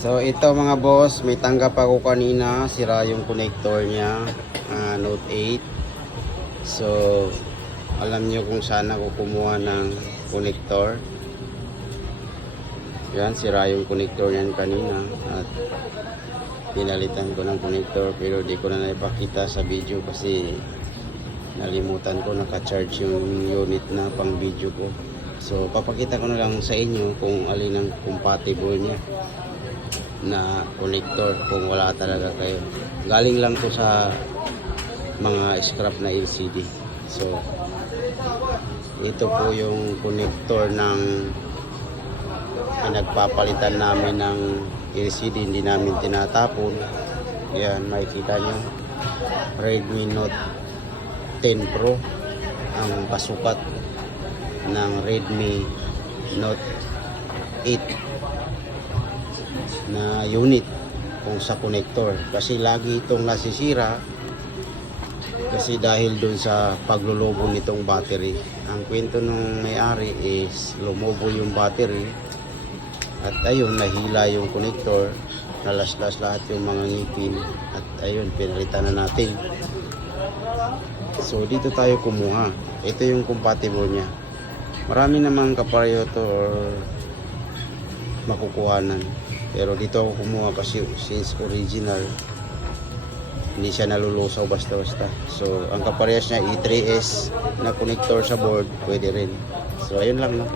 So ito mga boss, may tanggap ako kanina, sira yung connector niya, ah, Note 8. So alam niyo kung saan ako kumuha ng connector. Yan, sira yung connector niyan kanina at pinalitan ko ng connector pero di ko na naipakita sa video kasi nalimutan ko naka-charge yung unit na pang video ko. So papakita ko na lang sa inyo kung alin ang compatible niya na connector kung wala talaga kayo. Galing lang to sa mga scrap na LCD. So ito po yung connector ng pinagpapalitan namin ng LCD hindi namin tinatapon yan makikita nyo Redmi Note 10 Pro ang pasukat ng Redmi Note 8 na unit kung sa connector kasi lagi itong nasisira kasi dahil dun sa paglulubo nitong battery ang kwento nung may-ari is lumobo yung battery at ayun, nahila yung connector, nalaslas lahat yung mga ngipin at ayun, pinalitan na natin. So dito tayo kumuha. Ito yung compatible niya. Marami namang kapareho to or makukuhanan. Pero dito ako kumuha kasi since original hindi siya nalulusaw basta-basta. So ang kaparehas niya E3S na connector sa board, pwede rin. So ayun lang no.